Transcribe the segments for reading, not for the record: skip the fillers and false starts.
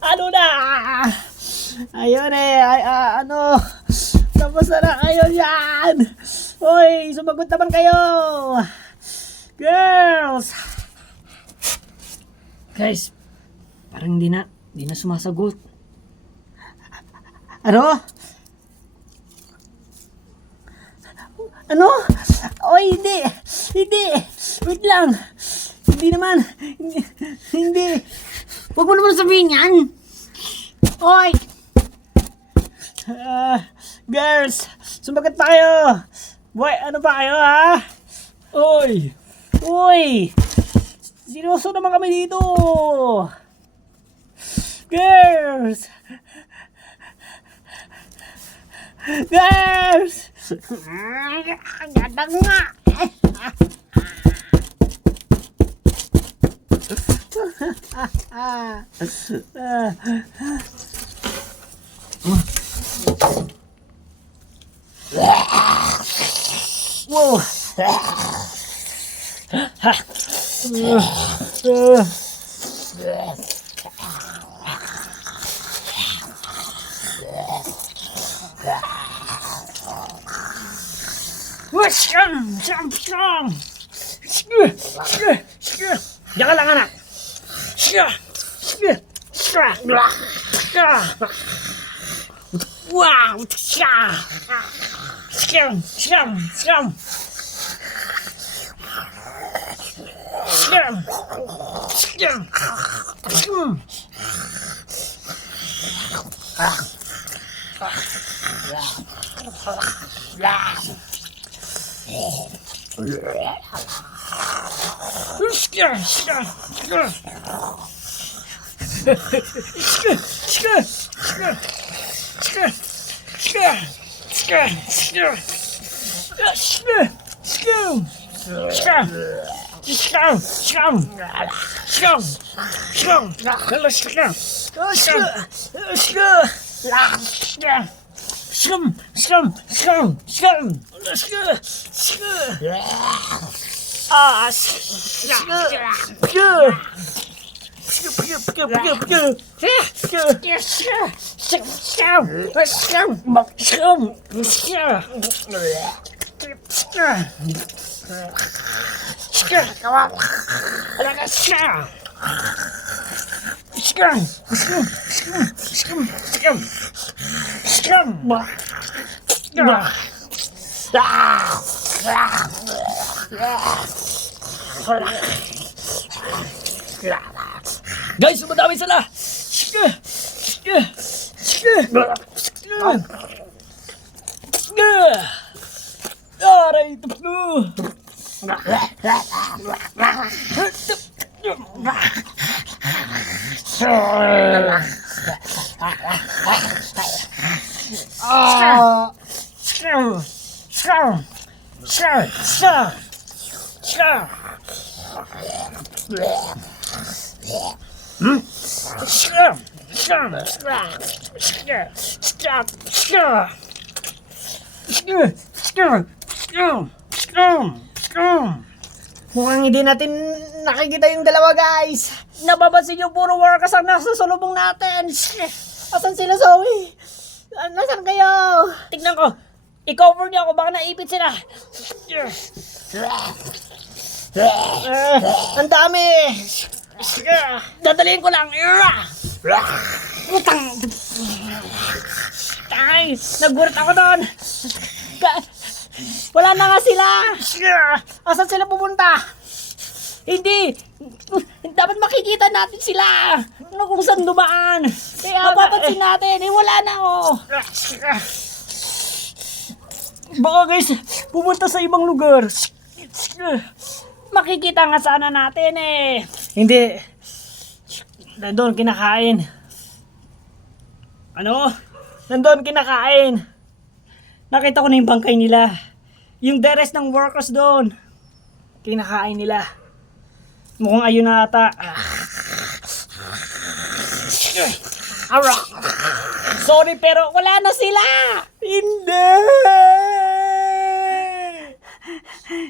Ano na? Ayun eh. Ano? Tapos na ayun yan. Hoy, sumagot naman kayo. Girls. Guys, parang di na sumasagot. Ano? Ano? Oy, hindi. Wait lang. Hindi naman. Hindi. Huwag mo naman sabihin yan. Oy. Girls, sumagot pa kayo. Boy, ano ba kayo ha? Uy. Seryoso naman kami dito. Girls. Ganda nga. Wow. Diyan ka lang anak. Wow. Guys, madami sila. Aray, tapno. Mukhang hindi natin nakikita yung dalawa, guys. Nababansin yung puro workers ang nasa sulubong natin. Asan sila, Zoe? Nasaan kayo? Tignan ko. I-cover niyo ako, baka naipit sila. Ang dami. Dadalihin ko lang. Utang. Tay, nagulat ako doon. Wala na nga sila. Asan sila pupunta? Hindi. Dapat makikita natin sila. Ano kung saan dumaan. Kaya mapapansin natin. Wala na oh. Baka guys, pumunta sa ibang lugar. Makikita nga sana natin eh. Hindi. Nandun kinakain. Ano? Nandun kinakain. Nakita ko na yung bangkay nila. Yung the rest ng workers doon. Kinakain nila. Mukhang ayun na ata. Sorry pero wala na sila. Hindi.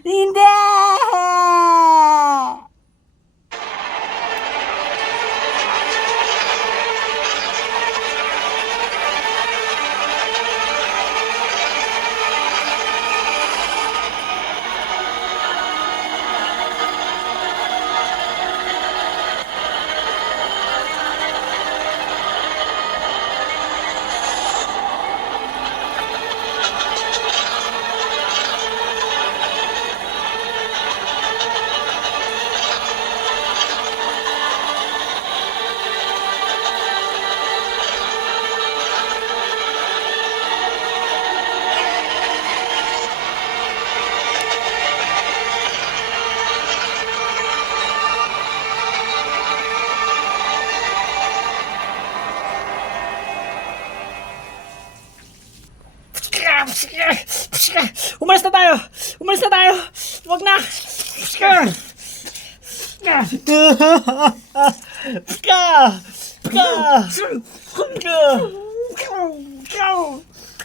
Hindi. Umalis na tayo! Umalis na tayo! Huwag na!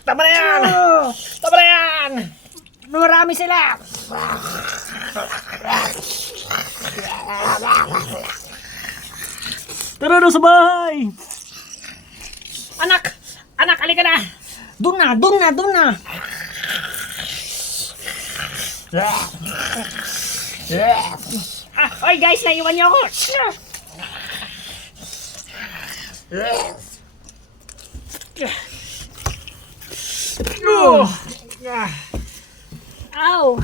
Tama na yan! Tama na yan! Marami sila! Tara na sa bahay! Anak! Anak, halika na! Doon na! Doon na! Doon na! Oy guys, naiwan niyo ako! Ow!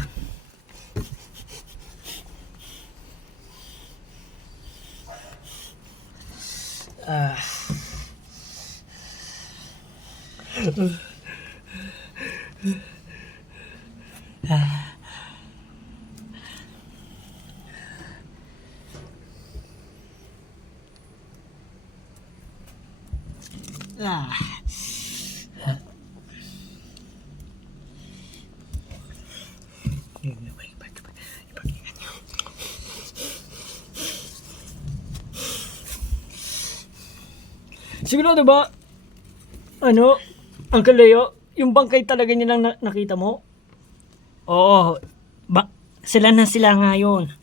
Siguro ba? Ano? Uncle Leo, yung bangkay talaga niya lang nakita mo? Oo. Sila na sila ngayon.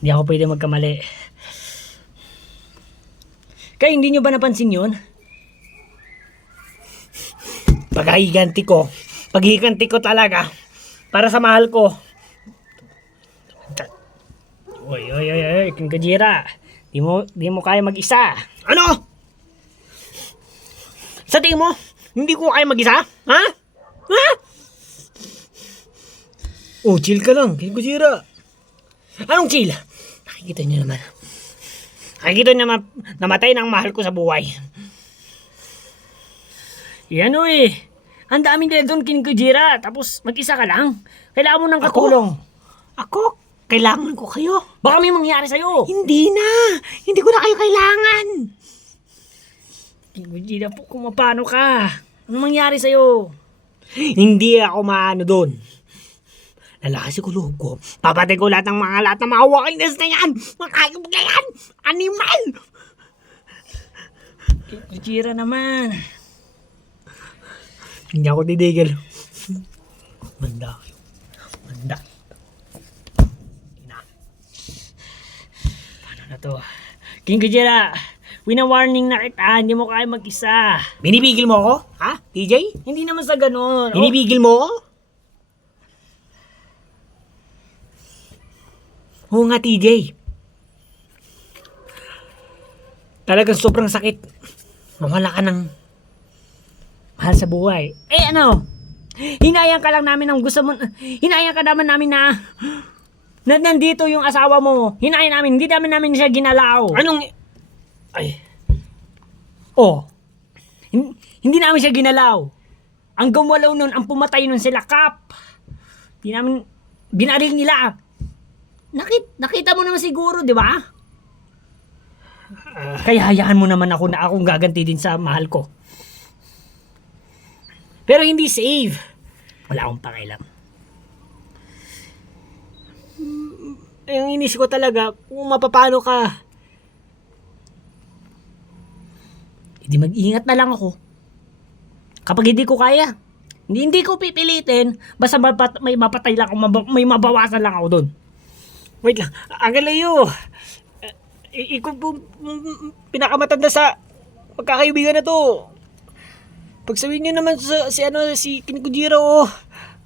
Hindi ako pwede magkamali. Kaya hindi nyo ba napansin yun? Paghiganti ko talaga para sa mahal ko. Oy, King Gojira. Di mo kaya mag-isa. Ano? Sa tingin mo, hindi ko kaya mag-isa? Ha? Ha? Oh, chill ka lang, King Gojira. Anong chill? Nakikita niyo naman. Nakikita niyo naman, namatay ng mahal ko sa buhay. Yan o eh. Ang daming nila doon, King Gojira. Tapos mag-isa ka lang. Kailangan mo ng katulong. Ako? Kailangan ko kayo. Baka may mangyari sa'yo. Hindi na. Hindi ko na kayo kailangan. King Gojira po, kung mapano ka. Ano mangyari sa'yo? Hindi ako maano doon. Lalakas ko loob ko. Papatay ko lahat ng mga walking na yan. Makakayog na yan. Animal. King Gojira naman. Hindi ako titigil. Manda kayo. Manda. Paano na to? King Gojira, wina-warning na kita. Hindi mo kaya mag-isa. Binibigil mo ako? Ha? TJ? Hindi naman sa ganun. Binibigil mo ako? Oo nga, TJ. Talagang sobrang sakit. Mawala ka ng mahal sa buhay. Eh ano? Hinayang ka lang namin ng gusto mo. Hinayang ka naman namin na nandito yung asawa mo. Hinayang namin. Hindi namin siya ginalaw. Anong? Ay. Oh. Hindi namin siya ginalaw. Ang gumalaw nun, ang pumatay nun sila Kap. Hindi namin, binaril nila. Nakita mo naman siguro, di ba? Kaya hayaan mo naman ako na akong gaganti din sa mahal ko. Pero hindi safe. Wala akong pakialam. Ang inis ko talaga, kung mapapano ka, hindi mag-ingat na lang ako. Kapag hindi ko kaya, hindi ko pipilitin, basta may mapatay lang ako, may mabawasan lang ako doon. Wait lang, Uncle Leo, ikaw po pinakamatanda sa magkakaibigan na to. Pagsabihin nyo naman si King Gojira,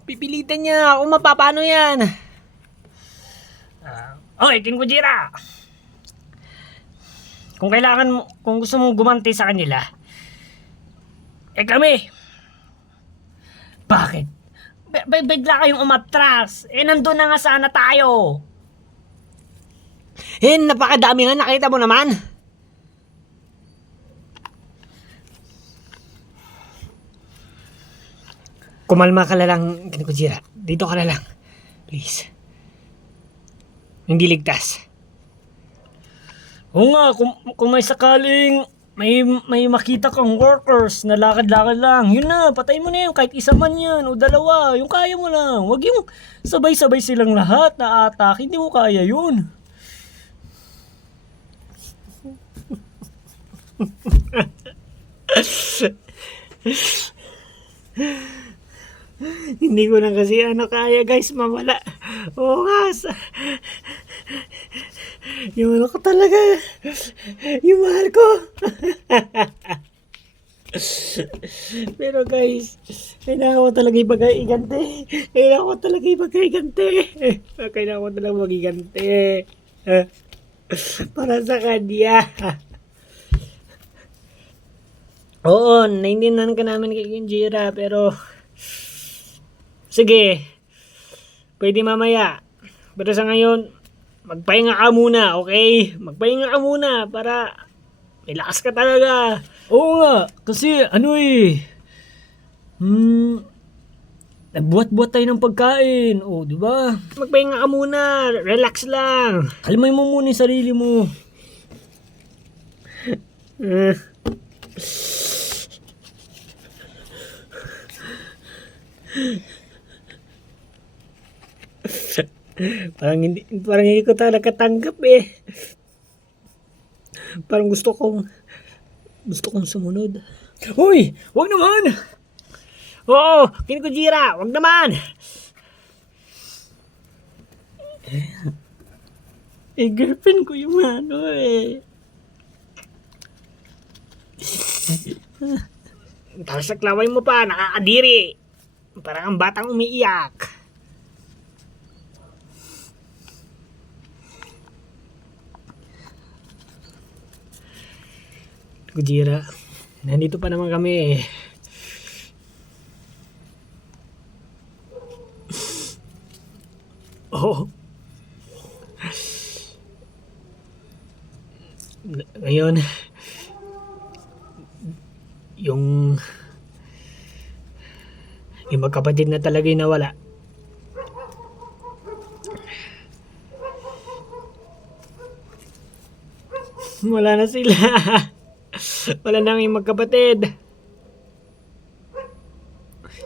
pipilitan niya kung mapapano yan. Okay, King Gojira. Kung gusto mong gumanti sa kanila, kami. Bakit? Bigla kayong umatras. Nandun na nga sana tayo. Napakadami nga, nakita mo naman. Kumalma ka na lang, King Gojira. Dito ka na lang. Please. Hindi ligtas. Oo nga, kung may sakaling may makita kang workers na lakad-lakad lang, yun na, patayin mo na yun, kahit isa man yan, o dalawa, yung kaya mo lang. Huwag yung sabay-sabay silang lahat na attack, hindi mo kaya yun. Hindi ko na kasi kaya guys, mawala. Oo nga, yung ko talaga, yung mahal ko. Pero guys, kailangan ko talaga ipag-igante. Kailangan ko talaga ipag-igante. Kailangan ko talaga mag-igante. Para sa kanya. Oo, naintindihan ka namin kay Kinjira, pero sige, pwede mamaya. Pero sa ngayon, magpahinga ka muna, okay? Magpahinga ka muna para relax ka talaga. Oo nga, kasi nagbuhat-buhat tayo ng pagkain. O, di ba? Magpahinga ka muna, relax lang. Kalmay mo muna yung sarili mo. Parang hindi ko talaga tanggap eh. Parang gusto kong sumunod. Hoy, wag naman. Oo, Kinjira, wag naman. Girlfriend ko yung Tapos naklaway mo pa, nakakadiri. Parang ang batang umiiyak. Kinjira, nandito pa naman kami. Oo. Ngayon, yung magkapatid na talaga yung nawala. Wala na sila. Wala na yung magkapatid.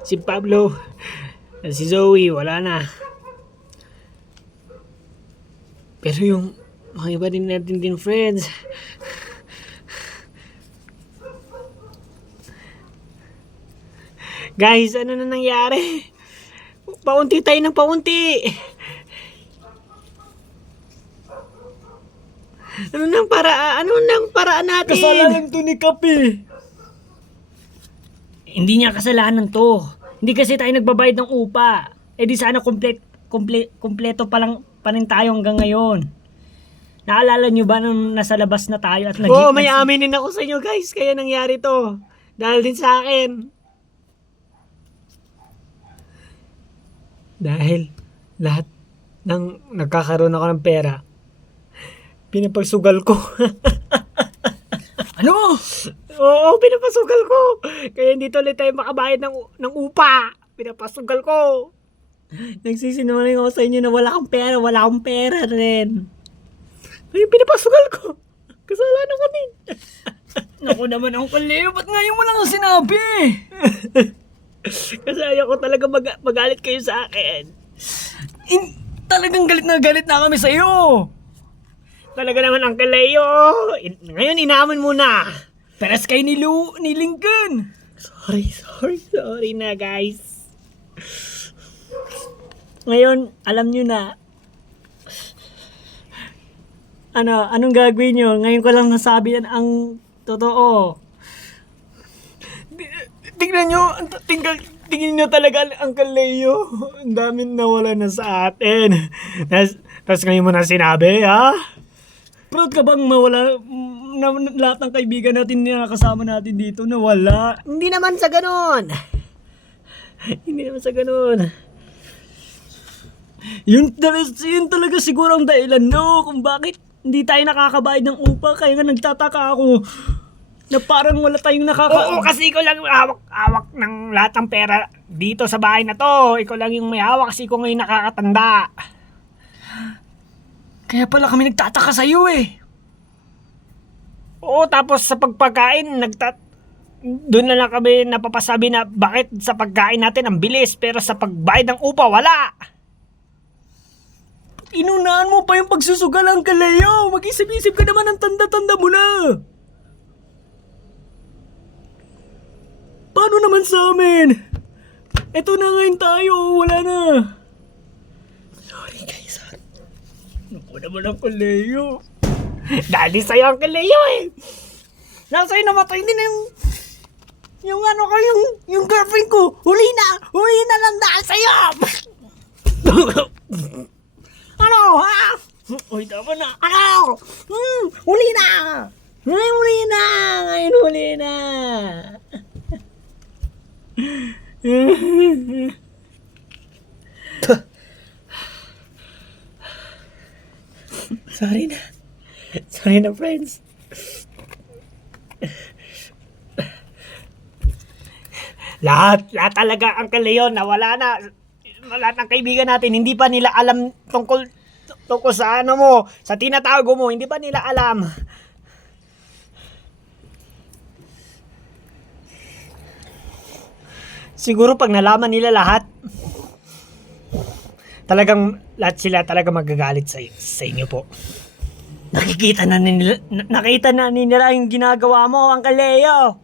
Si Pablo, si Zoe, wala na. Pero yung mga iba din natin din friends, guys, ano na nangyari? Paunti tayo ng paunti. Ano nang paraan natin? Kasalanan to ni Kapi. Hindi niya kasalanan to. Hindi kasi tayo nagbabayad ng upa. Eh di sana kompleto pa rin tayo hanggang ngayon. Naalala nyo ba nung nasa labas na tayo at Oo, may aminin ako sa inyo guys. Kaya nangyari to. Dahil din sa akin. Dahil lahat ng nagkakaroon ako ng pera, pinapagsugal ko. Ano? Oo, pinapasugal ko. Kaya hindi tuloy tayo makabayad ng upa. Pinapasugal ko. Nagsisinungaling ako sa inyo na wala akong pera rin. Ay, pinapasugal ko. Kasalanan ko din. Naku naman ang kaleo, ba't ngayon mo lang ang sinabi? Kasi ayaw ko talaga magalit kayo sa akin. Talagang galit na kami sa iyo. Talaga naman ang Leo. Ngayon inaamin mo na. Peres kayo ni Lincoln. Sorry na guys. Ngayon, alam nyo na. Anong gagawin nyo? Ngayon ko lang nasabi yan ang totoo. Tingnan nyo, tingin nyo talaga ang Leo. Ang dami nawala na sa atin. Tapos ngayon mo na sinabi, ha? Proud ka bang mawala na lahat ng kaibigan natin na kasama natin dito nawala? Hindi naman sa ganon. Yun talaga siguro ang dahilan, no? Kung bakit hindi tayo nakakabayad ng upa. Kaya nga nagtataka ako na parang wala tayong Oo, kasi ikaw lang hawak ng lahat ng pera dito sa bahay na to. Ikaw lang yung may hawak kasi ikaw ngayon nakakatanda. Kaya pala kami nagtataka sa'yo eh. Oo, tapos sa pagpagkain, doon na lang kami napapasabi na bakit sa pagkain natin ang bilis pero sa pagbayad ng upa wala. Inunaan mo pa yung pagsusugal ang Leo. Mag-isip-isip ka naman ang tanda-tanda mo na. Paano naman sa amin? Eto na ngayon tayo, wala na. Sorry guys, sorry. Naku naman ang Leo. Dali sa'yo ang Leo eh. Nasa'yo namatay din yung ano ko, yung girlfriend ko. Huli na lang dahil sa'yo. Ano ha? Uy, tama na. Ano? Huli na. Ngayon huli na. Ngayon huli na. Sorry na. Sorry na, friends. Lahat talaga ang Leon na wala na. Lahat ng kaibigan natin, hindi pa nila alam tungkol sa ano mo, sa tinatago mo, hindi pa nila alam. Siguro pag nalaman nila lahat, talagang lahat sila talaga magagalit sa inyo po. Nakita na nila yung ginagawa mo, Uncle Leo.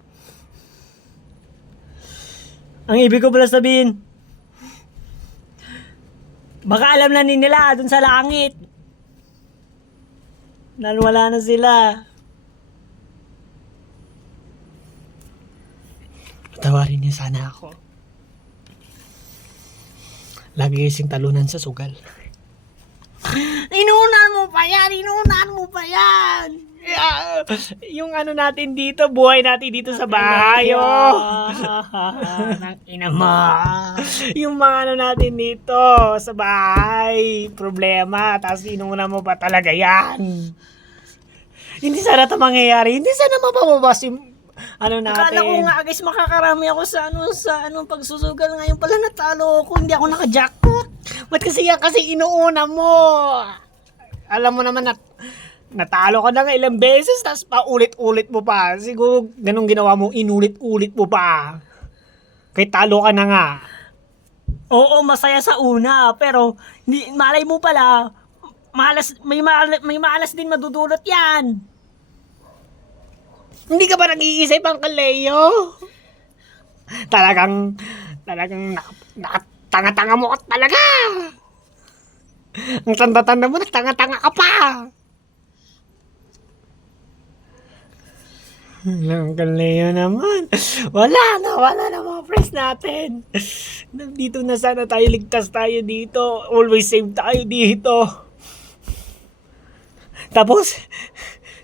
Ang ibig ko pala sabihin, baka alam na nila dun sa langit. Wala na sila. Patawarin niyo sana ako. Lagi kasing talunan sa sugal. Inuunan mo pa yan. Yung ano natin dito, buhay natin dito sa bahay. Nang ina mo. Yung mga ano natin dito sa bahay, problema, tapos inuunan mo pa talaga yan. Hindi sana ito mangyayari. Hindi sana mapapabas yung ano natin. Akala ko nga guys, makakarami ako sa pagsusugal. Ngayon pala natalo ako, hindi ako naka-jackpot. Ba't kasi yan? Kasi inuuna mo. Alam mo naman na natalo ka na nga ilang beses, tapos paulit-ulit mo pa. Siguro ganun ginawa mo, inulit-ulit mo pa. Kaya talo ka na nga. Oo, masaya sa una, pero malay mo pala, may malas din madudulot yan. Hindi ka ba nag-iisip, Uncle Leo? Talagang nakatanga-tanga mo ka talaga. Ang tanda-tanda mo, tanga-tanga ka pa. Uncle Leo naman. Wala na mga friends natin. Dito na sana tayo, ligtas tayo dito. Always safe tayo dito. Tapos,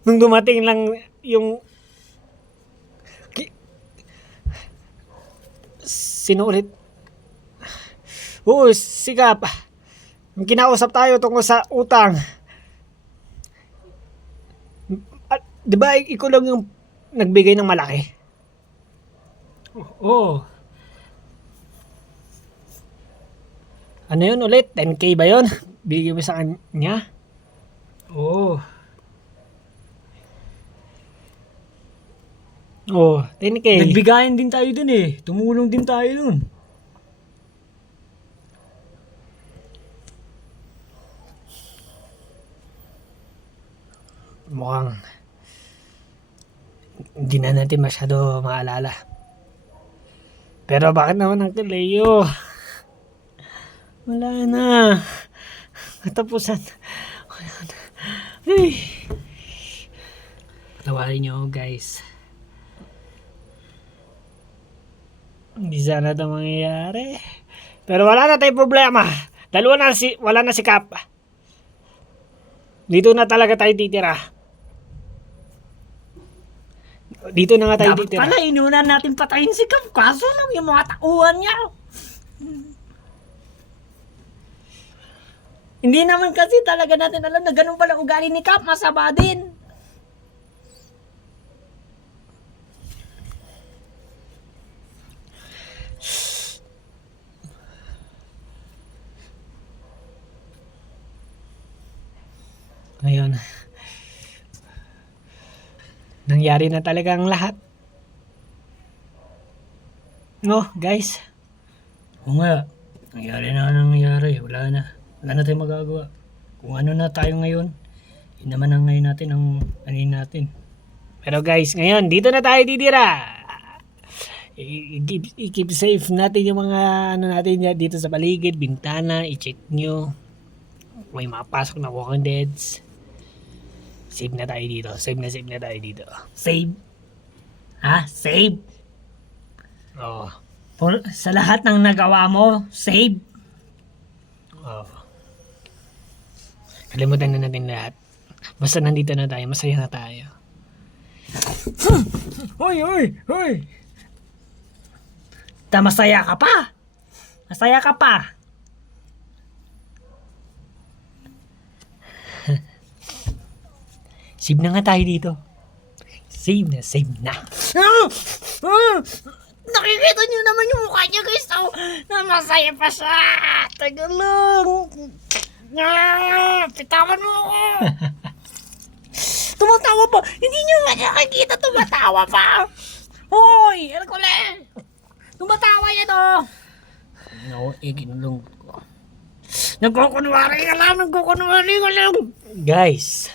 nung dumating lang yung sino ulit? Oo, Sikap. Yung kinausap tayo tungkol sa utang. At, di ba ikaw lang yung nagbigay ng malaki? Oo. Ano yun ulit? 10K ba yun? Bigay mo sa kanya? Oo. Oh, 10K. Nagbigayan din tayo dun eh. Tumulong din tayo dun. Mukhang hindi na natin masyado maalala. Pero bakit naman ang Leo? Wala na. Katapusan. Wala na. Ay. Patawarin nyo guys. Hindi sana ito mangyayari. Pero wala na tayong problema. Dahil wala na si Kap. Dito na talaga tayo titira. Dito na nga tayo titira. Dapat pala inunan natin patayin si Kap. Kaso lang yung mga tauhan niya. Hindi naman kasi talaga natin alam na ganun pala ugali ni Kap. Masama din. Ngayon, nangyari na talaga ang lahat. No, guys? Oo nga, nangyari na ang nangyari. Wala na. Wala na tayong magagawa. Kung ano na tayo ngayon, yun naman ang ngayon natin, ang anin natin. Pero guys, ngayon, dito na tayo didira. I-keep safe natin yung mga ano natin dito sa paligid, bintana, i-check nyo. May mapasok na walking deads. Save na tayo dito. Save na tayo dito. Save? Ha? Save? Oo. Sa lahat ng nagawa mo, save? Oo. Kalimutan na natin lahat. Basta nandito na tayo, masaya na tayo. Hoy! Masaya ka pa! Masaya ka pa! Save na nga tayo dito. Save na. Nakikita niyo naman yung mukha niya, guys. Oh, na masaya pa siya. Tagal lang. Pitawan mo ako. Tumatawa pa. Hindi niyo nga nakikita tumatawa pa. Hoy! Hercules! Tumatawa yan, oh. No, ginulong ko. Nagkukunwari ka lang. Guys,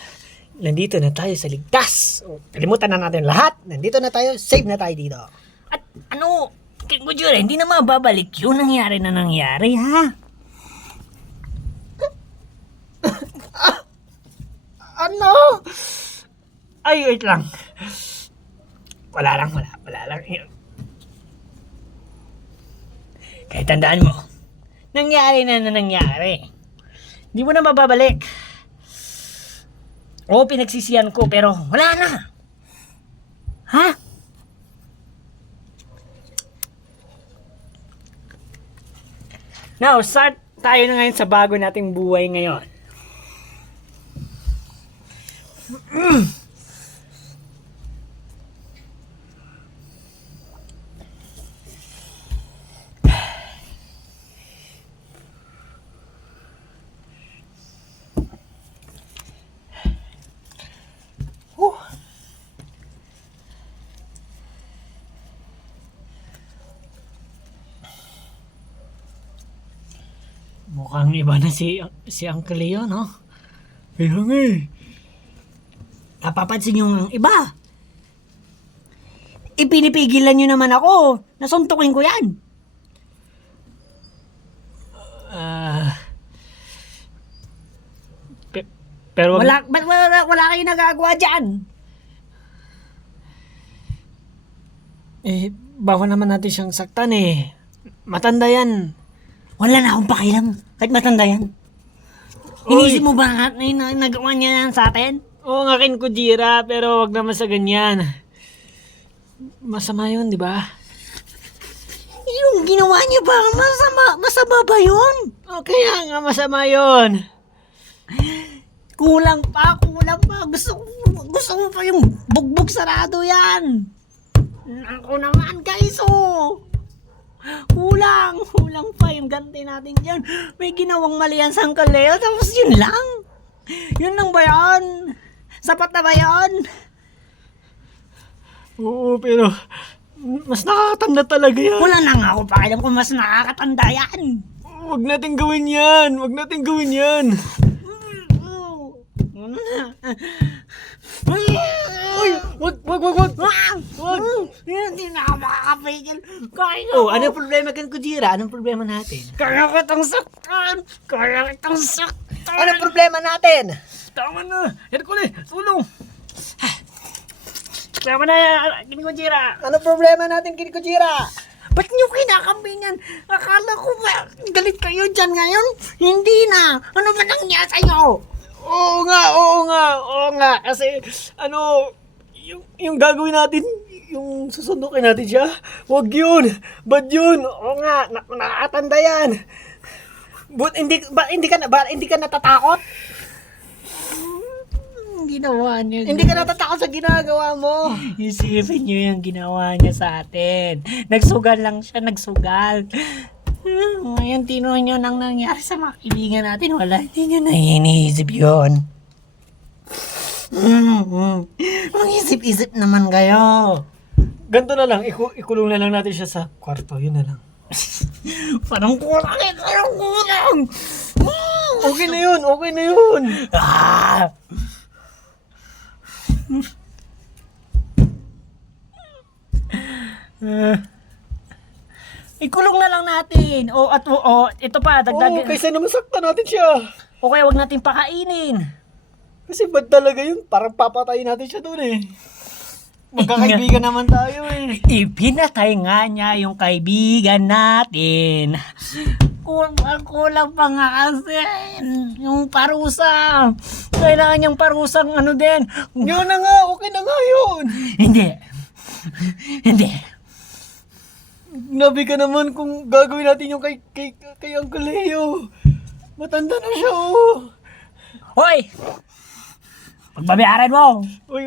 nandito na tayo sa ligtas. Kalimutan na natin lahat. Nandito na tayo, save na tayo dito. At ano, King Gojira, hindi na mababalik yun. Nangyari na nangyari, ha? Ano? Ay, wait lang. Wala lang. Kahit tandaan mo, nangyari na nangyari. Hindi mo na mababalik. Oo, pinagsisiyan ko, pero wala na. Ha? Now, start tayo na ngayon sa bago nating buhay ngayon. Mukhang iba na si Uncle Leo, no? Kaya nga eh. Napapansin yung iba. Ipinipigilan nyo naman ako. Nasuntukin ko yan. Pero Wala kayong nagagawa dyan. bawal naman natin siyang saktan eh. Matanda yan. Wala na akong pakialam. Kahit matanda yan. Inisip mo ba na nagawa niya yan sa atin? Oo nga kin Gojira, pero wag naman sa ganyan. Masama yun, di ba? Yung ginawa niya ba? Masama ba yun? O kaya nga masama yun. Kulang pa. Gusto mo pa yung bugbog sarado yan. Ako naman guys, oh. Kulang pa yung ganti natin dyan. May ginawang mali yan sa Uncle Leo, tapos yun lang. Yun lang ba yan? Sapat na ba yan? Oo, pero mas nakakatanda talaga yan. Wala na nga ako pakialam kung mas nakakatanda yan. Wag natin gawin yan. Uy, wag. Hindi na ako makakapigil. Oh, ano problema kan Gojira? Anong problema natin? Kaya kitang saktan. Anong problema natin? Tama na. Hercules, tulong. Tama na, kin Gojira. Anong problema natin kin Gojira? Ba't niyo kinakambingan? Akala ko ba galit kayo dyan ngayon? Hindi na. Ano ba nangyari sa'yo? Oo nga. Kasi, yung gagawin natin, yung susundukin natin siya, wag yun. Bad yun. Oo nga, nakakatanda yan. But hindi ka natatakot? Ginawa niyo. Hindi ka natatakot sa ginagawa mo. Isipin niyo yung ginawa niya sa atin. Nagsugal lang siya, Ngayon, tinuha niyo nang nangyari sa mga kaibigan natin. Wala, hindi niyo na iniisip yun. Mag-isip-isip naman kayo. Ganto na lang, ikulong na lang natin siya sa kwarto, yun na lang. Parang kulang eh, parang kulang. Okay na yun, okay na yun. Ah! Ikulong na lang natin. Ito pa, Oo, dagdag. kaysa naman saktan natin siya. O kaya wag natin pakainin. Kasi bad talaga yun, parang papatayin natin siya doon eh. Magkakaibigan naman tayo eh. Ipinatay nga niya yung kaibigan natin. Kulang pa nga kasi yung parusa. Kailangan niyang parusang ano din. Yun na nga, okay na nga yun. Hindi. Hindi. Nabi ka naman kung gagawin natin yung kay Uncle Leo. Matanda na siya oh. Hoy! Pagbabayaran mo. Uy,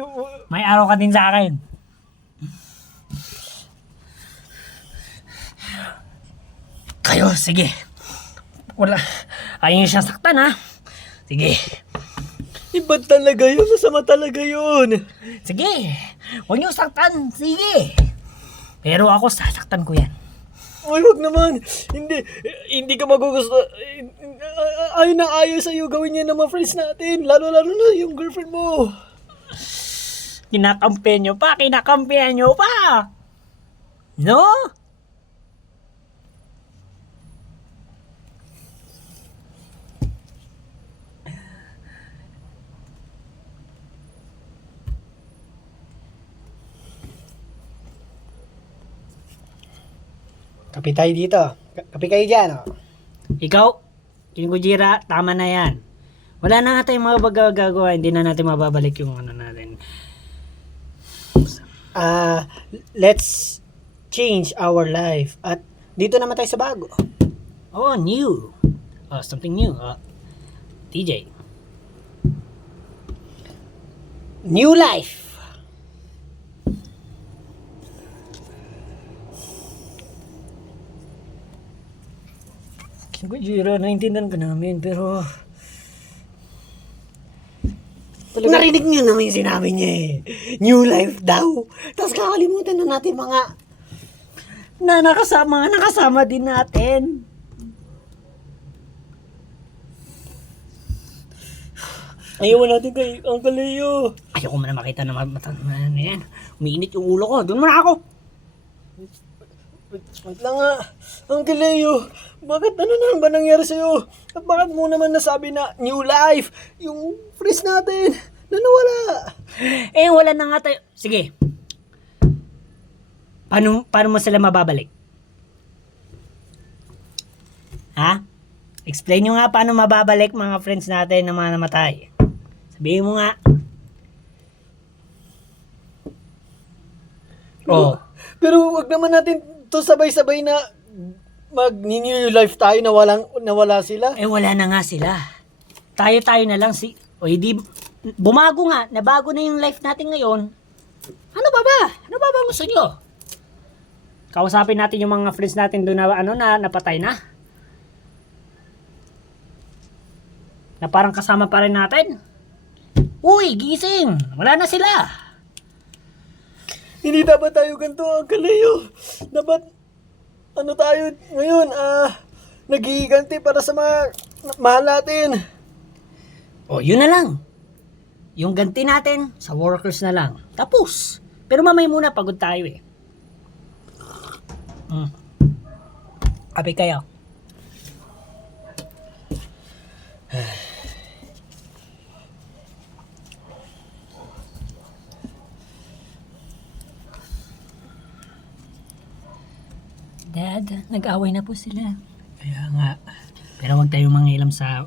May araw ka din sa akin. Kayo, sige. Wala. Ayaw niyo siyang saktan, ha? Sige. ibad talaga yun, masama talaga yun. Sige. Huwag niyo saktan. Sige. Pero ako, sasaktan ko yan. Uy, wag naman. Hindi ka magugusto. Ayaw na ayaw sa'yo gawin niya ng mga friends natin. Lalo-lalo na yung girlfriend mo. Kinakampihan nyo pa. No? Kape tayo dito. Kape kayo dyan, oh. Ikaw, King Gojira, tama na yan. Wala na nga tayong mga gagawa, hindi na natin mababalik yung ano natin. Let's change our life. At dito naman tayo sa bago. Oh, new. Oh, something new. TJ. New life. King Gojira, naintindihan ka namin, pero... Narinig niyo naman yung sinabi niya eh. New life daw. Tapos kakalimutan na natin mga nakasama din natin. ayaw natin kay Uncle Leo. Ayoko mo na makita na yan. Umiinit yung ulo ko. Doon muna ako. Wait lang nga. Uncle Leo, bakit ano na ba nangyari sa'yo? At bakit mo naman nasabi na new life? Yung friends natin, na nawala. Eh, wala na nga tayo. Sige. Paano mo sila mababalik? Ha? Explain nyo nga paano mababalik mga friends natin na mga namatay. Sabihin mo nga. Oh. Pero wag naman natin to sabay-sabay na mag-new life tayo na nawala sila. Eh, wala na nga sila. Tayo na lang o hindi, bumago nga, nabago na yung life natin ngayon. Ano ba ba? Ano ba ba gusto nyo? Kausapin natin yung mga friends natin doon na napatay na. Na parang kasama pa rin natin. Uy, gising! Wala na sila. Hindi dapat tayo ganito, Uncle Leo. Dapat, ano tayo ngayon, nagiganti para sa mga mahal natin. O, yun na lang. Yung ganti natin, sa workers na lang. Tapos. Pero mamay muna, pagod tayo eh. Kape kayo. Dad, nag-away na po sila. Kaya nga. Pero wag tayong mangilam sa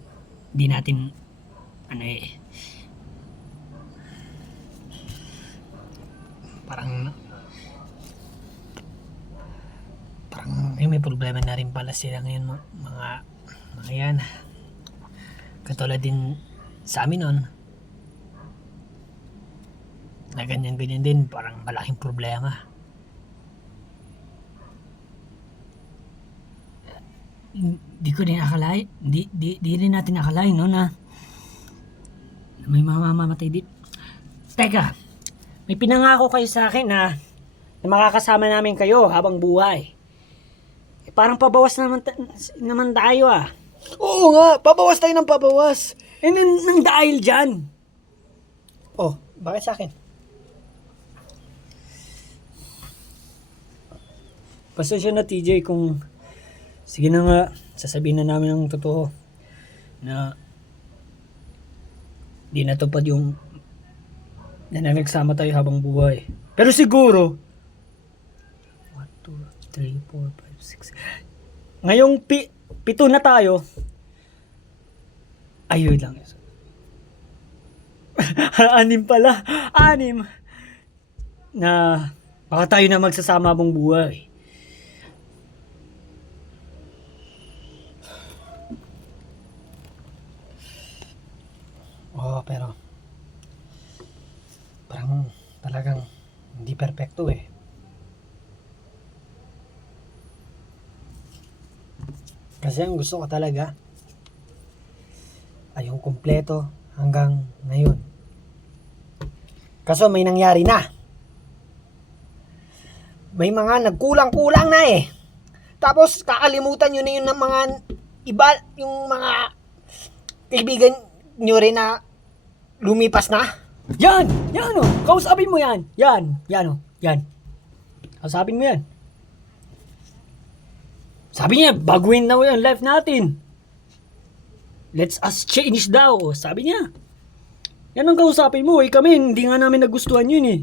di natin parang may problema na rin pala sila ngayon mga yan. Katulad din sa amin nun. Na ganyan din, parang malaking problema. Di ko din akalain, di rin natin akalain no na may mamamatay dito. Teka, may pinangako kayo sa akin na makakasama namin kayo habang buhay. Parang pabawas naman tayo ah. Oo nga, pabawas tayo ng pabawas. Nang dahil dyan. Oh, bakit sa akin? Pasensya na TJ kung sige na nga, sasabihin na namin ang totoo na di natupad yung na nagsama tayo habang buhay. Pero siguro 1, 2, 3, 4, 5, 6 ngayong pito na tayo. Ayun lang. 6 pala. 6 na baka tayo na magsasama habang buhay. Oo, pero parang talagang hindi perpekto eh. Kasi ang gusto ko talaga ay yung kumpleto hanggang ngayon. Kaso may nangyari na. May mga nagkulang-kulang na eh. Tapos kakalimutan nyo na yun ng mga iba, yung mga kaibigan nyo rin na lumipas na. Yan oh. Kausapin mo yan. Yan oh. Yan. Kausapin mo yan. Sabi niya, baguhin na yung life natin. Let's us change daw. Sabi niya. Yan ang kausapin mo. Kami, hindi nga namin nagustuhan yun eh.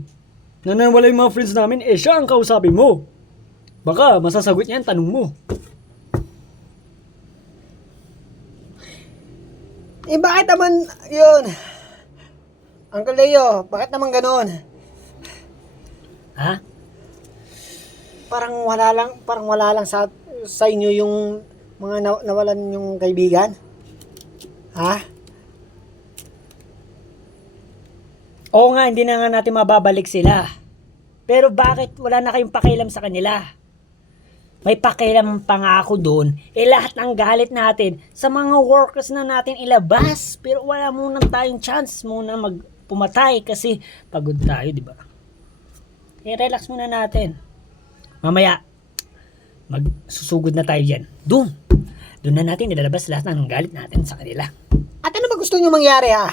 Nanawala yung mga friends namin, siya ang kausapin mo. Baka masasagot niya ang tanong mo. Bakit naman yun? Uncle Leo, bakit naman ganun? Ha? Parang wala lang sa inyo yung mga nawalan yung kaibigan? Ha? Oo nga, hindi na nga natin mababalik sila. Pero bakit wala na kayong pakialam sa kanila? May pakialam pa nga ako doon. Lahat ng galit natin sa mga workers na natin ilabas. Pero wala muna tayong chance muna pumatay kasi pagod tayo, di ba? Relax muna natin. Mamaya, magsusugod na tayo dyan. Doon na natin ilalabas lahat ng galit natin sa kanila. At ano ba gusto nyo mangyari ha?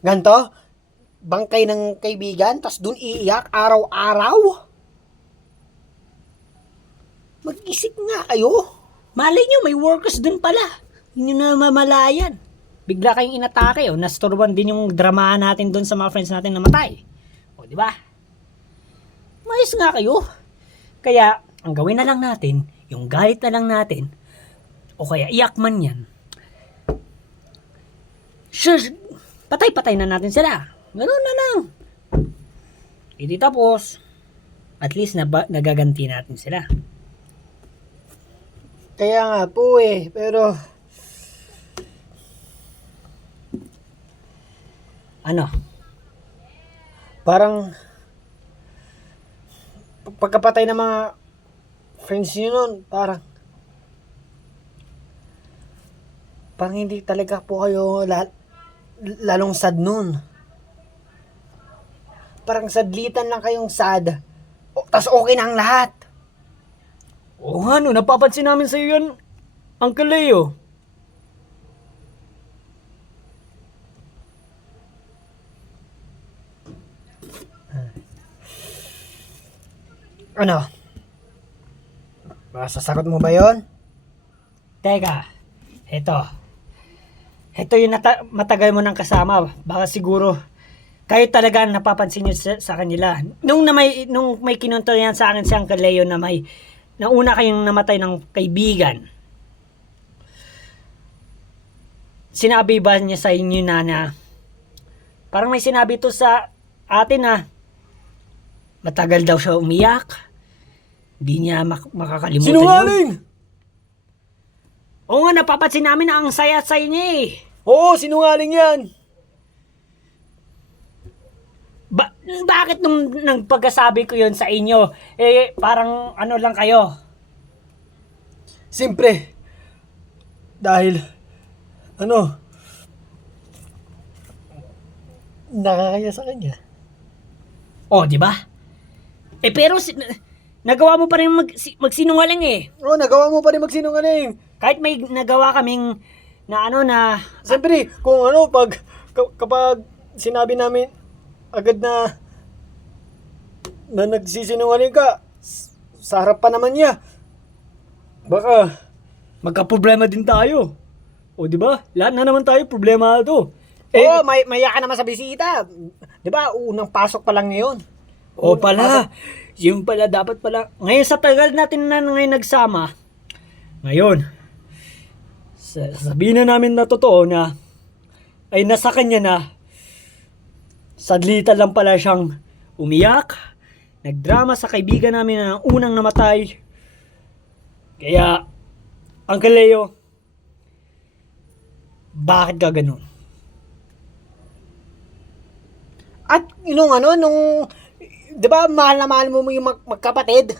Ganto? Bangkay ng kaibigan, tas dun iiyak araw-araw? Mag-isip nga kayo. Malay nyo, may workers dun pala. Hindi nyo na mamalayan. Bigla kayong inatake o nastorban din yung dramahan natin dun sa mga friends natin na matay. O, di ba? Mais nga kayo. Kaya, ang gawin na lang natin, yung galit na lang natin, o kaya iyak man yan, sure, patay-patay na natin sila. Ganun na lang. Hindi tapos, at least nagaganti natin sila. Kaya nga po eh, pero Ano? parang pagkapatay ng mga friends nyo nun, parang hindi talaga po kayo lalong sad nun. Parang sadlitan lang kayong sad. Tas okay na ang lahat. Oo nga no, napapansin namin sa'yo yan, Uncle Leo. Ano? Sasagot mo ba yon? Teka, Ito yung matagal mo nang kasama. Baka siguro, kayo talaga napapansin nyo sa kanila. Nung may kinunto yan sa akin si Uncle Leo na nauna kayong namatay ng kaibigan. Sinabi ba niya sa inyo na parang may sinabi to sa atin na matagal daw siya umiyak. Hindi niya makakalimutan yun. Sinungaling! Oo nga, napapansin namin na ang saya-saya niya eh. Oo, sinungaling yan. Bakit nung nagpagkasabi ko yun sa inyo, parang ano lang kayo? Siyempre, dahil, nakakaya sa kanya. Oh, di ba? Pero nagawa mo pa rin magsinungaling eh. Oo, nagawa mo pa rin magsinungaling. Kahit may nagawa kaming na ano na Siyempre, kung ano, kapag sinabi namin agad na nagsisinungaling ka, sa harap pa naman niya, baka magka-problema din tayo. O di ba? Lahat na naman tayo problema to. Oo, maya ka naman sa bisita. 'Di ba? Unang pasok pa lang ngayon. O pala. Yung pala dapat pala. Ngayon sa tagal natin na ngayon nagsama. Ngayon. Sabihin na namin na totoo na ay nasa kanya na. Sadlitan lang pala siyang umiyak. Nagdrama sa kaibigan namin na unang namatay. Kaya Uncle Leo, bakit ka ganun? At nung 'di ba, mahal na mahal mo yung magkapatid?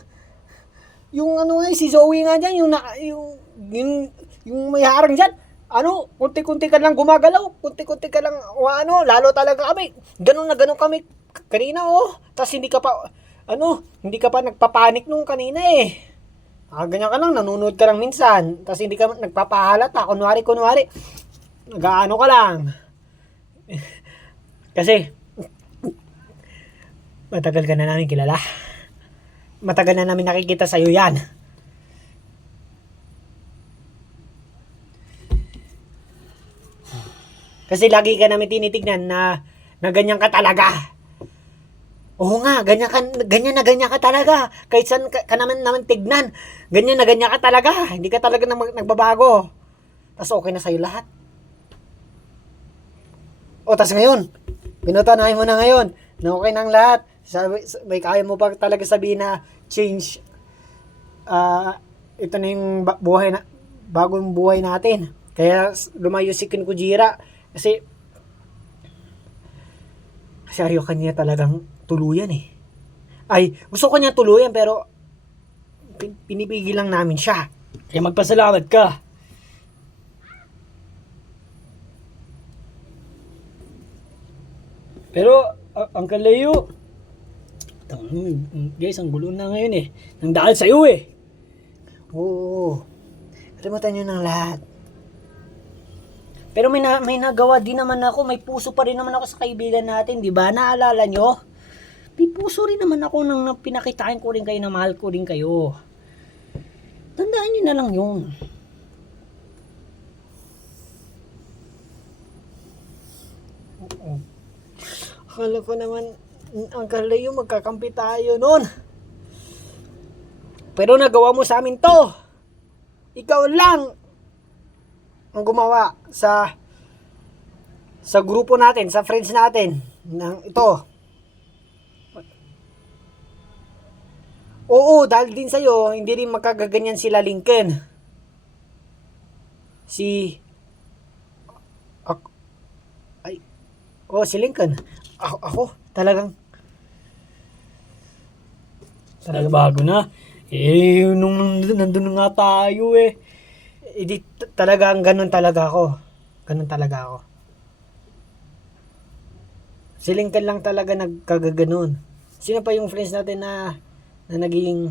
Yung si Zoe nga diyan, yung may harang diyan. Kunti-kunti ka lang gumagalaw, kunti-kunti ka lang lalo talaga kami. Ganun na ganun kami kanina Tapos hindi ka pa nagpapanik nung kanina eh. Ganyan ka lang, nanonood ka lang minsan. Tapos hindi ka nagpapahalata, kunwari. Nag-aano ka lang. Kasi, matagal ka na namin kilala. Matagal na namin nakikita sa'yo yan. Kasi lagi ka namin tinitignan na ganyan ka talaga. Oo nga, ganyan ka talaga. Kahit saan ka naman tignan, ganyan ka talaga. Hindi ka talaga nagbabago. Tapos okay na sa'yo lahat. Tapos ngayon, pinatunayan mo na ngayon na okay na ang lahat. May kaya mo pa talaga sabihin na change. Ito na yung bagong buhay natin. Kaya lumayo si Ken Kujira. Kasi ayaw kanya talagang tuluyan eh. Ay, gusto ko niya tuluyan pero pinipigil lang namin siya. Kaya magpasalamat ka. Pero, Uncle Leo, guys, ang gulo na ngayon eh. Nang dahil sa'yo eh. Oo. Kalimutan nyo ng lahat. Pero may nagawa din naman ako. May puso pa rin naman ako sa kaibigan natin. Di ba? Naalala nyo? May puso rin naman ako nang pinakitain ko rin kayo na mahal ko rin kayo. Tandaan nyo na lang yun. Akala ko naman, Uncle Leo, magkakampi tayo nun. Pero nagawa mo sa amin to. Ikaw lang ang gumawa sa grupo natin, sa friends natin ng ito. Oo, dahil din sa'yo, hindi rin makagaganyan sila Lincoln. Si Lincoln. Ako, talagang Bago na. Nung nandun nga tayo eh. hindi talagang ganun talaga ako. Si Lincoln lang talaga nagkagaganon. Sino pa yung friends natin na naging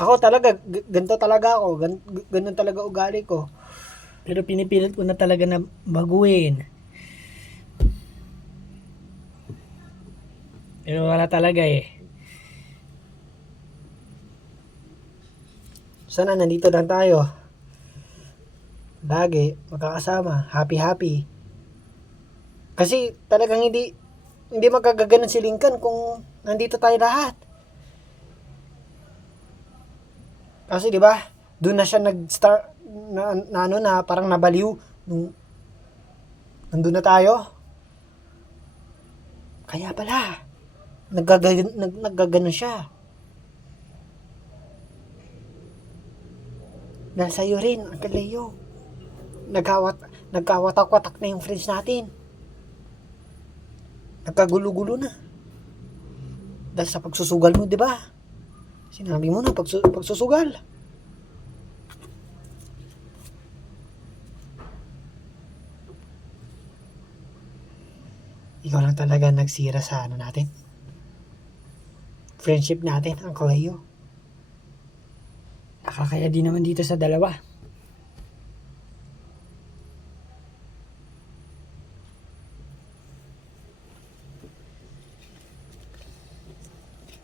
Ako talaga, ganito talaga ako. Ganun talaga ugali ko. Pero pinipilit ko na talaga na baguhin. Pero wala talaga eh. Sana nandito lang tayo. Lagi, magkakasama. Happy. Kasi talagang hindi magkagaganon si Lincoln kung nandito tayo lahat. Kasi 'di ba? Doon na siya nag-start na parang nabaliw nung nandun na tayo. Kaya pala naggaganon siya. Nasa iyo rin, Uncle Leo. Nagkawatak-watak na yung friends natin. Nagkagulo-gulo na. Dahil sa pagsusugal mo, di ba? Sinabi mo na, pagsusugal. Ikaw lang talaga nagsira sa ano natin. Friendship natin, Uncle Leo. Nakakaya din naman dito sa dalawa.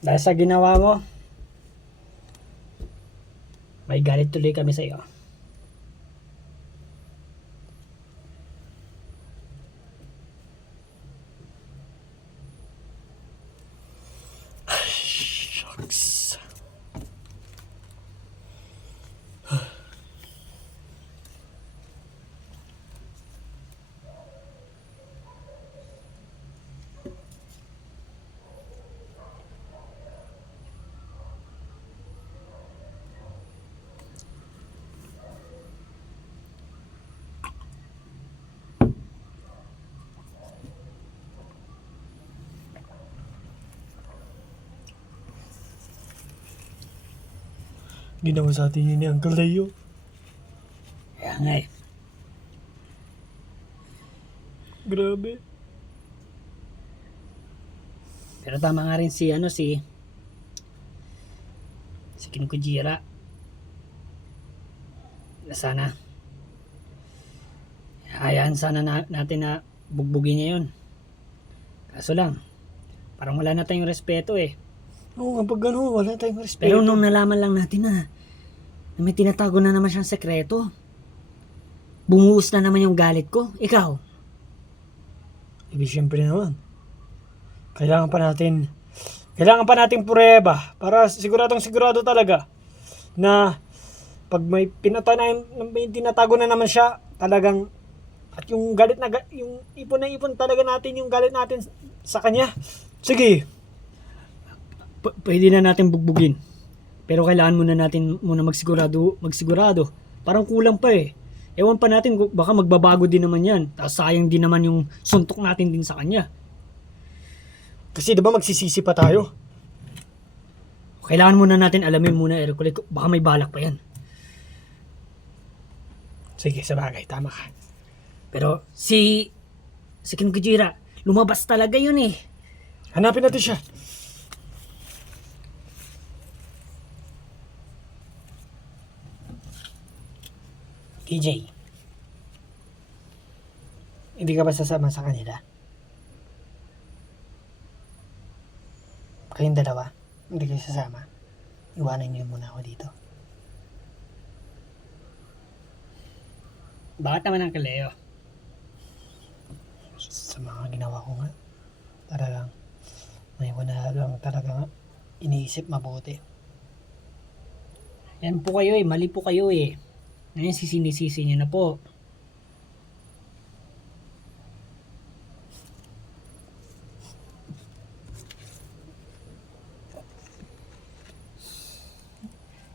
Dahil sa ginawa mo, may galit tuloy kami sa iyo. Shucks. Ginawa sa atin yun ni Uncle Leo. Kaya nga eh. Grabe. Pero tama nga rin si King Kujira. Na sana hayaan sana natin na bugbugin niya yun. Kaso lang, parang wala na tayong respeto eh. Oo, pag gano'n, wala tayong respeto. Pero nung nalaman lang natin na may tinatago na naman siyang sekreto, bumuhos na naman yung galit ko. Ikaw? Siyempre naman. Kailangan pa natin prueba para sigurado talaga na pag may tinatago na naman siya, talagang at yung galit yung ipon talaga natin yung galit natin sa kanya. Sige. Pwede na natin bugbugin. Pero kailangan natin magsigurado. Parang kulang pa eh. Ewan pa natin, baka magbabago din naman yan. Tapos sayang din naman yung suntok natin din sa kanya. Kasi diba magsisisi pa tayo? Kailangan natin alamin muna, Hercule, baka may balak pa yan. Sige, sabagay, tama ka. Pero si King Kujira, lumabas talaga yun eh. Hanapin natin siya. KJ, hindi ka ba sasama sa kanila? Kayong dalawa, hindi kayo sasama. Iwanan niyo muna ako dito. Bakit naman ang Leo? Sa mga ginawa ko nga, talagang may wala lang talaga iniisip mabuti. Yan po kayo eh, mali po kayo eh. Ngayon sinisisi niyo na po.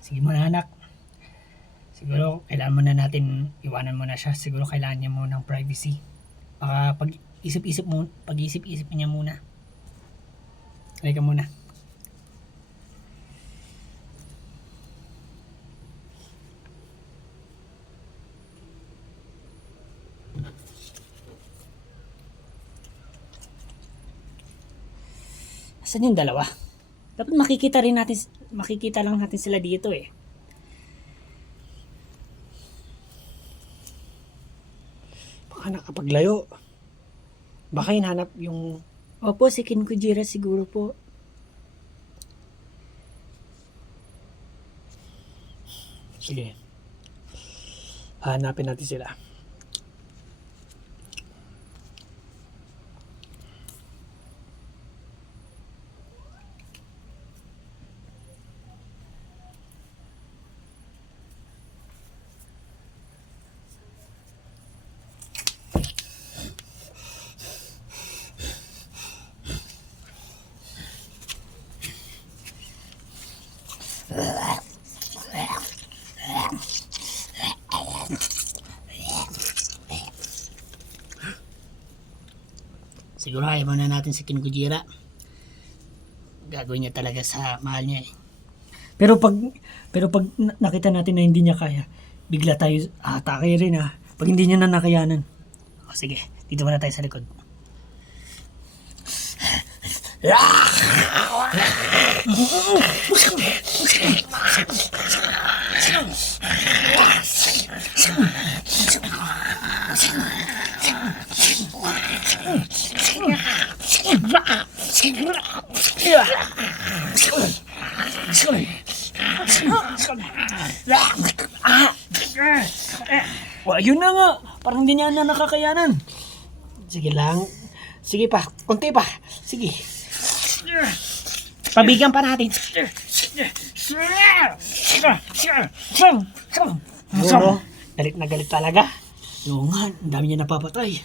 Sige muna anak. Siguro kailangan muna natin iwanan muna siya. Siguro kailangan niya muna ng privacy. Baka pag-isip-isip niya muna. Halika muna. Asan yung dalawa? Dapat makikita lang natin sila dito eh. Baka nakapaglayo. Baka hinanap yung... Opo, si King Kujira siguro po. Sige. Hanapin natin sila. Siguro ayaw na natin si King Kujira. Gagawin niya talaga sa mahal niya eh. Pero pag nakita natin na hindi niya kaya, bigla tayo atake rin ha. Pag hindi niya na nakayanan. O sige, dito muna tayo sa likod. Oh, ayun na nga. Parang hindi niya na nakakayanan. Sige lang. Sige pa. Kunti pa. Sige. Pabigyan pa natin. Ano? Galit na galit talaga. Oo nga, ang dami niya napapatay.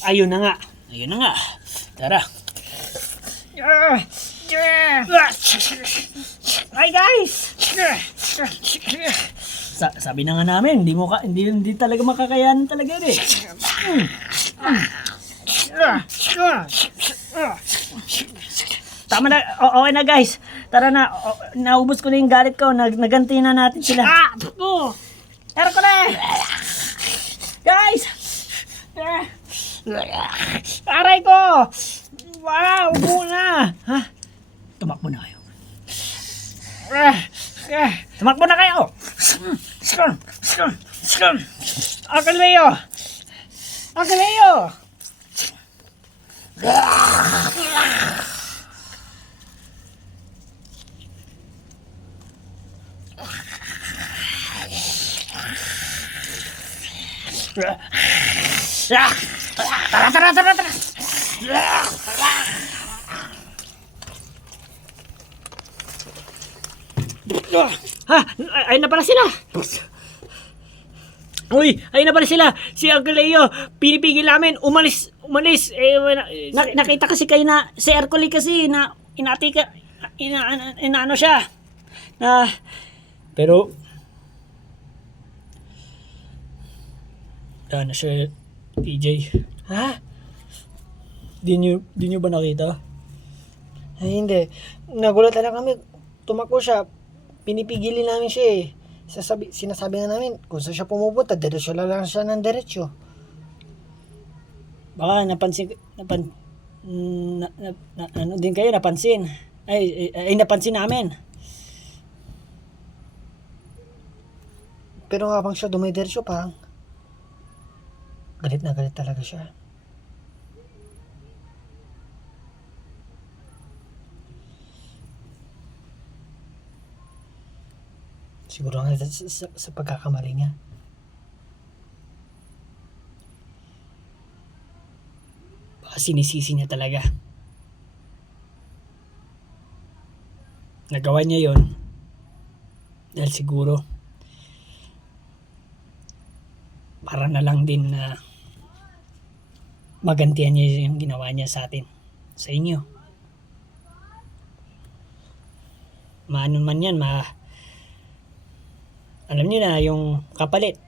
Ayun na nga. Ayun na nga. Tara. Hi guys! Sabi na nga namin, hindi talaga makakayanan talaga yun eh. Tama na, okay na guys. Tara na, naubos ko na yung galit ko. Naganti na natin sila. Hercules! Guys! Aray ko! Wow, upo na! Ha? Tumakbo na kayo. Tumakbo na kayo! Uncle Leo! Uncle Leo! Tara! Ha? Ayun na pala sila! Uy! Ayun na pala sila! Si Uncle Leo, pinipigil namin, umalis! Nakita kasi kayo na, si Hercules kasi, na inati ka, inaano siya, na, pero, Ano siya, TJ? ha? Di nyo ba nakita? Ay, hindi. Nagulat na lang kami. Tumakbo siya. Pinipigilin namin siya eh. Sinasabi nga namin, kung saan siya pumupunta, diretso lang siya ng diretso. Baka napansin ano din kayo napansin. Ay napansin namin. Pero nga bang siya dumidiretso parang galit na galit talaga siya. Siguro nga sa pagkakamali niya. Baka sinisisi niya talaga. Nagawa niya yon dahil siguro para na lang din na magantihan niya yung ginawa niya sa atin, sa inyo. Maano man yan, alam niyo na yung kapalit.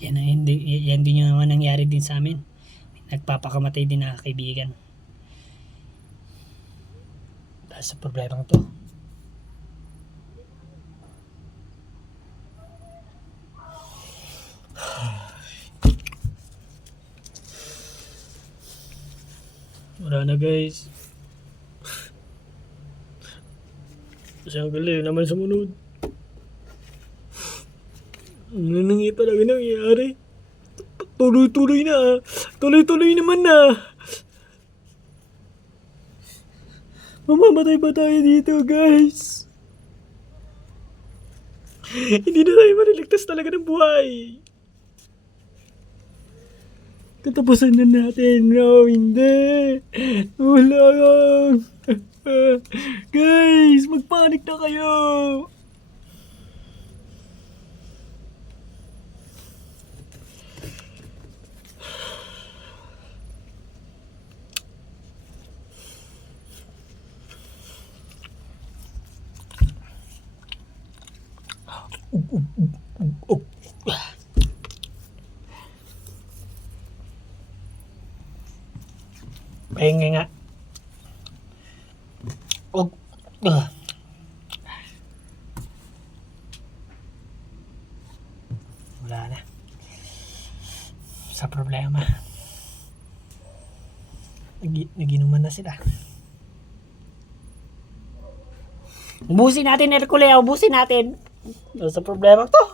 Yan din yung naman nangyari din sa amin. Nagpapakamatay din na kaibigan. Dahil sa problemang to. Wala na guys. Kasi ang galing naman sumunod. Ano nang talaga nangyayari? Tuloy-tuloy na. Tuloy-tuloy naman na. Mamamatay pa tayo dito guys. Hindi na tayo mariligtas talaga ng buhay. Tatapusan na natin. No, hindi. Wala. Guys, magpanik na kayo! Pahinga nga. Oh. Wala na. Sa problema. Naginuman na sila. Ubusin natin, Hercule. Ubusin natin. Sa problema to.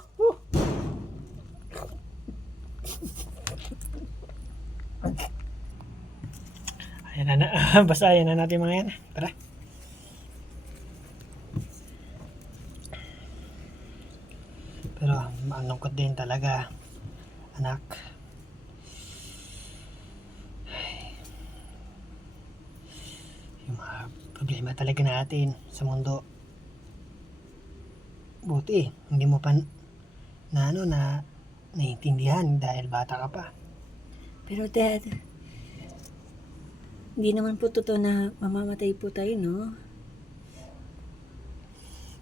Ayan na. Basta ayan na natin mga yan. Tara. Pero malungkot din talaga, anak. Yung mga problema talaga natin sa mundo. Buti, hindi mo pa naiintindihan dahil bata ka pa. Pero Dad, hindi naman po totoo na mamamatay po tayo, no?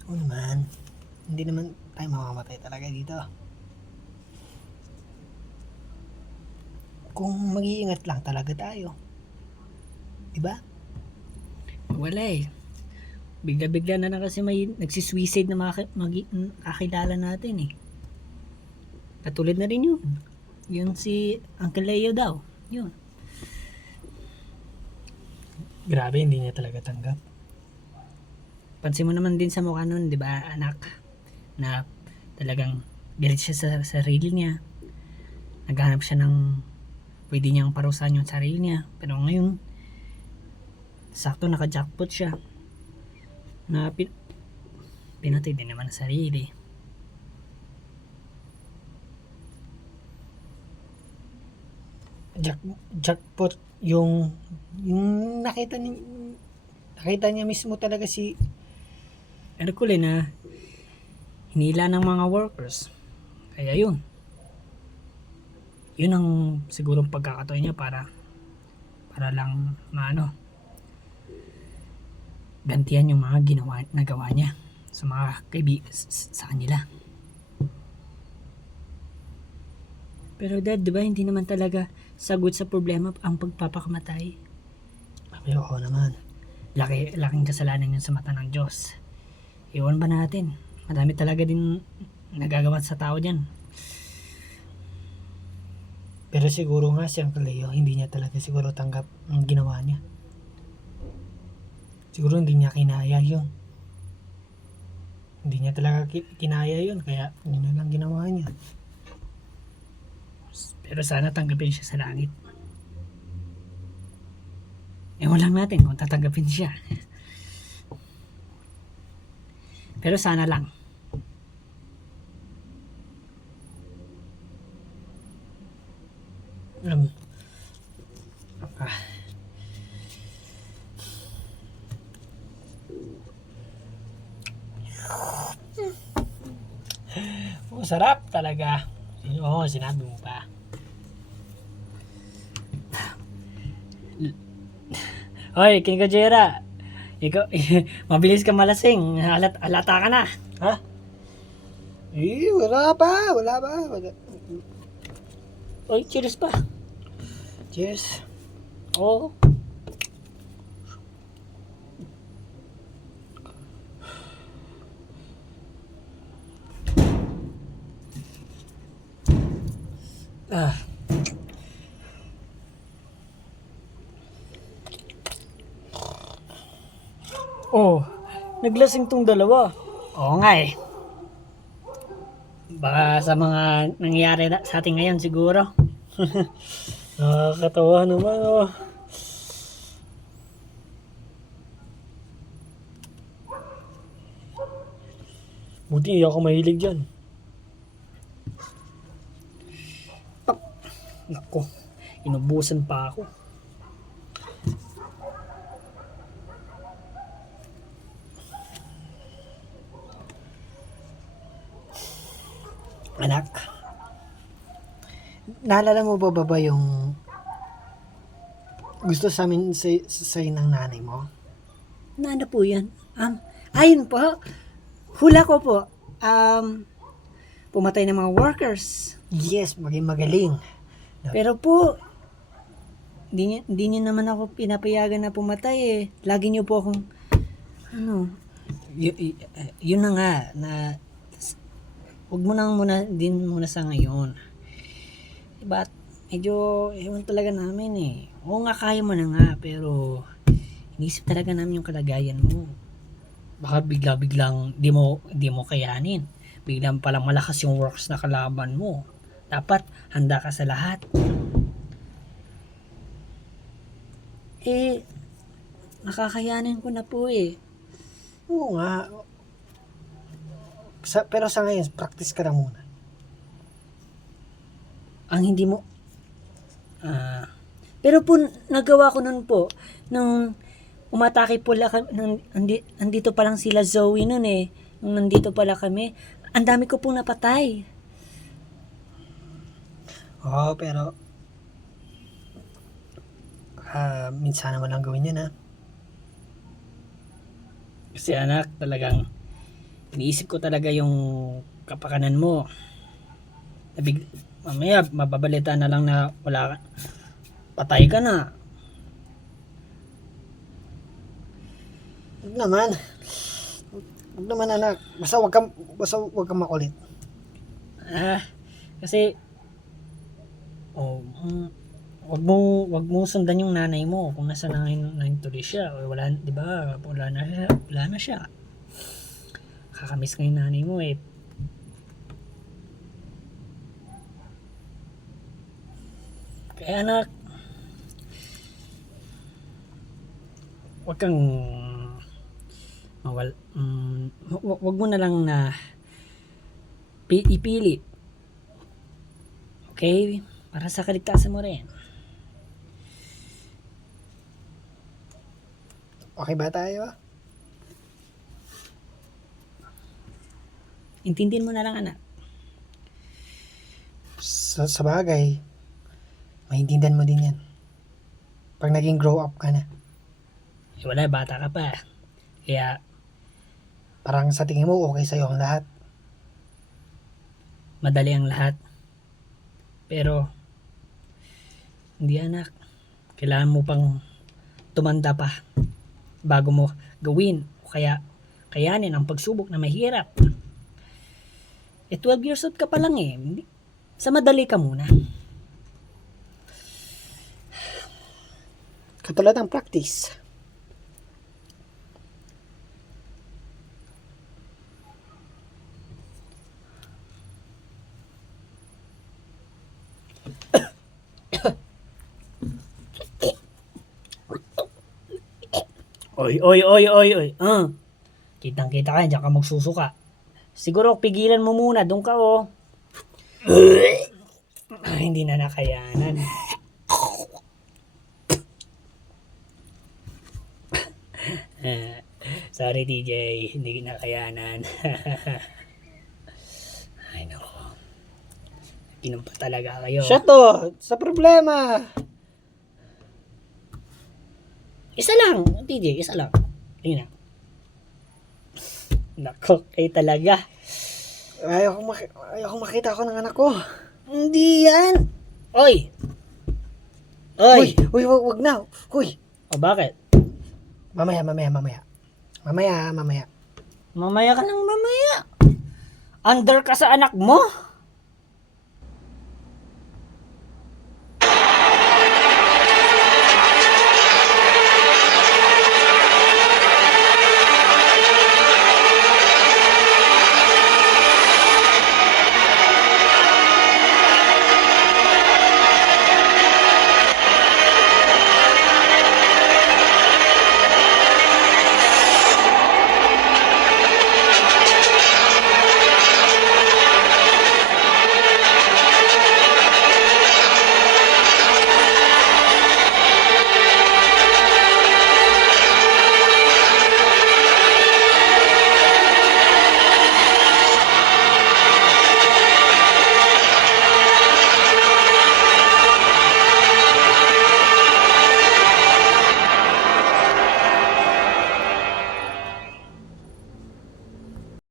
Oo naman, hindi naman tayo mamamatay talaga dito. Kung mag-iingat lang talaga tayo. Diba? Wala eh. Bigla-bigla na lang kasi may nagsisuicide na kakilala natin eh. Katulad na rin yun. Yun si Uncle Leo daw. Yun. Grabe, hindi niya talaga tanggap. Pansin mo naman din sa mukha nun, di ba, anak? Na talagang galit siya sa sarili niya. Naghahanap siya ng pwede niyang parusahan yung sarili niya. Pero ngayon, sakto naka-jackpot siya. Na pinatay din naman ang sarili. Jackpot yung nakita niya mismo talaga si Hercule na hinila ng mga workers. Kaya yun ang sigurong pagkakataon niya para lang gantihan yung mga nagawa niya sa mga sa kanila. Pero Dad, di ba hindi naman talaga sagot sa problema ang pagpapakamatay? Pero oo naman. Laking kasalanan yun sa mata ng Diyos. Iwan ba natin? Madami talaga din nagagawa sa tao dyan. Pero siguro nga si Uncle Leo, hindi niya talaga siguro tanggap ang ginawa niya. Siguro hindi niya kinaya yun. Hindi niya talaga kinaya yun, kaya yun na lang ginawa niya. Pero sana tanggapin siya sa langit. Ewan lang natin kung tatanggapin siya. Pero sana lang. Sarap talaga. Oo, sinabi mo pa. Hoy, King Kajera. Ikaw, mabilis ka malasing. Halata ka na. Ha? Wala pa. Oy, cheers pa. Cheers. Oo. Oh, naglasing tong dalawa. Oo nga eh. Baka sa mga nangyayari sa atin ngayon siguro. Nakakatawa naman, oh. Buti hindi ako mahilig dyan. Nako, inubusan pa ako. Anak, naalala mo ba yung gusto sa amin sa'yo ng nanay mo? Ano po yan? Ayun po. Hula ko po. Pumatay ng mga workers. Yes, maging magaling. Pero po, hindi niyo naman ako pinapayagan na pumatay eh. Lagi niyo po akong, yun na nga, na huwag mo nang muna sa ngayon. Diba, medyo, ewan talaga namin eh. Oo nga, kaya mo na nga, pero inisip talaga namin yung kalagayan mo. Baka bigla-biglang di mo kayanin. Biglang palang malakas yung works na kalaban mo. Dapat handa ka sa lahat. Nakakayanin ko na po eh. Oo nga. Pero sa ngayon, practice ka na muna. Ang hindi mo pero po nagawa ko nun po nung umatake po nandito pa lang sila Zoe nun eh, nung nandito pala kami, ang dami ko pong napatay. Oo, pero minsan naman lang gawin yun, ha? Kasi anak, talagang iniisip ko talaga yung kapakanan mo. Mamaya mababalita na lang na patay ka na. Huwag naman, anak. Basta wag kang makulit. Kasi wag mo sundan yung nanay mo kung nasa nang tuloy siya. Wala, 'di ba? Wala na siya. Kakamiss ko yung nanay mo eh. Kaya anak, wag mo na lang na ipili. Okay? Para sa kaligtasan mo rin. Okay ba tayo? Intindihin mo na lang anak. Sa bagay, maintindihan mo din yan. Pag naging grow up ka na. Wala, bata ka pa. Kaya Parang sa tingin mo, okay sa'yo ang lahat. madali ang lahat. Pero hindi anak. Kailangan mo pang tumanda pa bago mo gawin o kaya kayanin ang pagsubok na mahirap. 12 years old ka pa lang eh. Sa madali ka muna. Katulad ng practice. Oy. Kitang-kita ka, diyan ka magsusuka. Siguro pigilan mo muna, doon ka oh. Hindi na nakayanan. Sorry TJ, hindi nakayanan. Ay nako. Inom pa talaga kayo. Siya to, sa problema. Isa lang, TJ, isa lang. Ayun na. Nako, kayo talaga. Ayoko makita ako ng anak ko. Hindi yan. Oy, Wag na. Uy. o bakit? Mamaya. Mamaya ka ng mamaya. Under ka sa anak mo?